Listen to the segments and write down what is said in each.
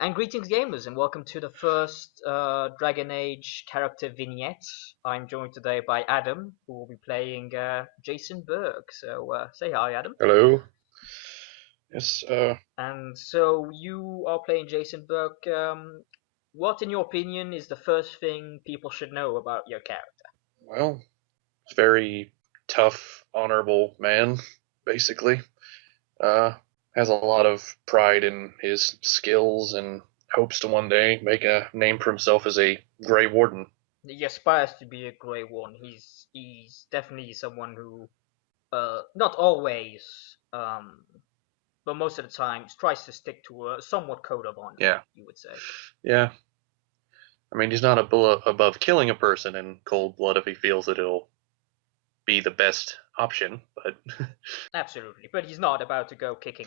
And greetings, gamers, and welcome to the first Dragon Age character vignette. I'm joined today by Adam, who will be playing Jason Berk. So say hi, Adam. Hello. Yes. And so you are playing Jason Berk. What, in your opinion, is the first thing people should know about your character? Well, very tough, honorable man, basically. Uh, has a lot of pride in his skills and hopes to one day make a name for himself as a Grey Warden. He aspires to be a Grey One. He's definitely someone who, not always, but most of the time tries to stick to a somewhat code of honor. Yeah. You would say. Yeah. I mean, he's not above killing a person in cold blood if he feels that it'll be the best option, but Absolutely, but he's not about to go kicking,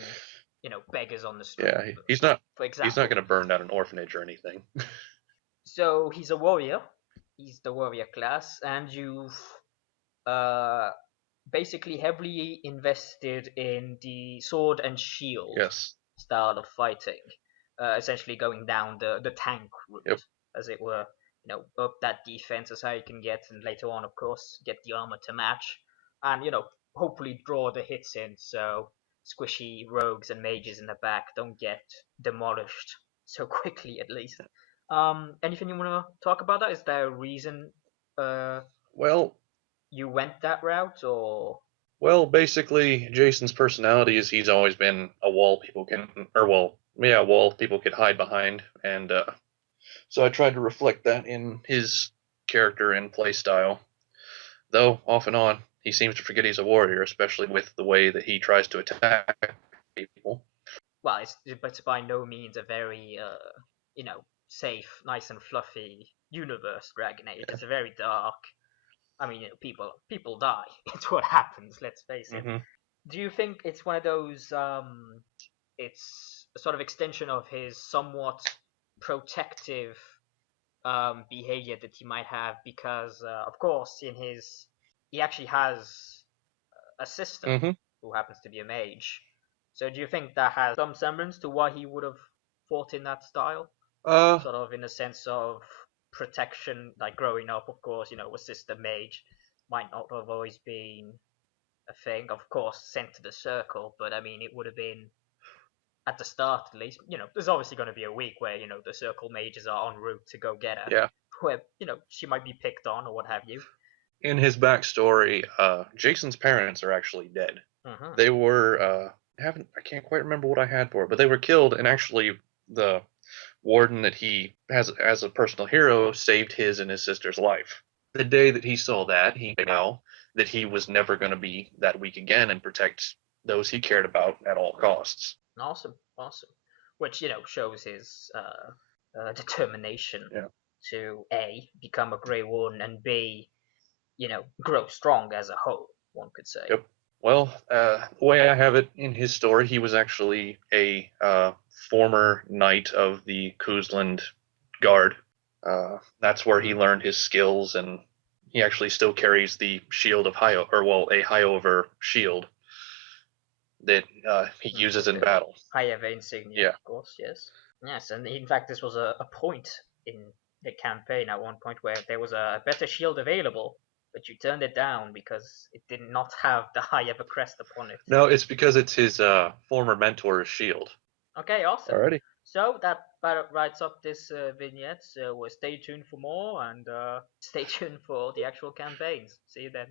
beggars on the street. yeah, he's not For he's not example. going to burn down an orphanage or anything. So he's a warrior. He's the warrior class, and you've uh, basically heavily invested in the sword and shield Yes. style of fighting, essentially going down the tank route, Yep. as it were. Up that defense as high you can get, and later on, of course, get the armor to match, and hopefully draw the hits in so squishy rogues and mages in the back don't get demolished so quickly, at least. Anything you want to talk about that? Is there a reason Well, you went that route, or Well, basically, Jason's personality is he's always been a wall people can, or well, yeah, a wall people could hide behind, and so I tried to reflect that in his character and play style. Though off and on, he seems to forget he's a warrior, especially with the way that he tries to attack people. well, it's by no means a very safe, nice and fluffy universe. Dragon Age. Yeah. It's a very dark. I mean, people die. It's what happens. Let's face it. Hmm. Do you think it's one of those? It's a sort of extension of his somewhat protective behavior that he might have because, of course, he actually has a sister Hmm. who happens to be a mage. So do you think that has some semblance to why he would have fought in that style? Uh, Sort of in a sense of protection, like growing up, of course, a sister mage might not have always been a thing. Of course, sent to the circle, but I mean, it would have been at the start at least. There's obviously going to be a week where the circle mages are en route to go get her, yeah. where she might be picked on or what have you. In his backstory, Jason's parents are actually dead. Mm-hmm. They were I can't quite remember what I had for it, but they were killed, and actually the warden that he has as a personal hero saved his and his sister's life. The day that he saw that, he knew that he was never going to be that weak again and protect those he cared about at all costs. Awesome, awesome. Which shows his determination Yeah. to A, become a Grey Warden, and B, grow strong as a whole. One could say. Yep. Well, the way I have it in his story, he was actually a former knight of the Kuzland Guard. That's where he learned his skills, and he actually still carries the shield of High, or well, a Highover shield that he uses in battle. High ever insignia, Yeah. of course, yes. Yes, and in fact, this was a point in the campaign at one point where there was a better shield available, but you turned it down because it did not have the High ever crest upon it. No, it's because it's his former mentor's shield. Okay, awesome. Alrighty. So that writes up this vignette. So stay tuned for more and stay tuned for the actual campaigns. See you then.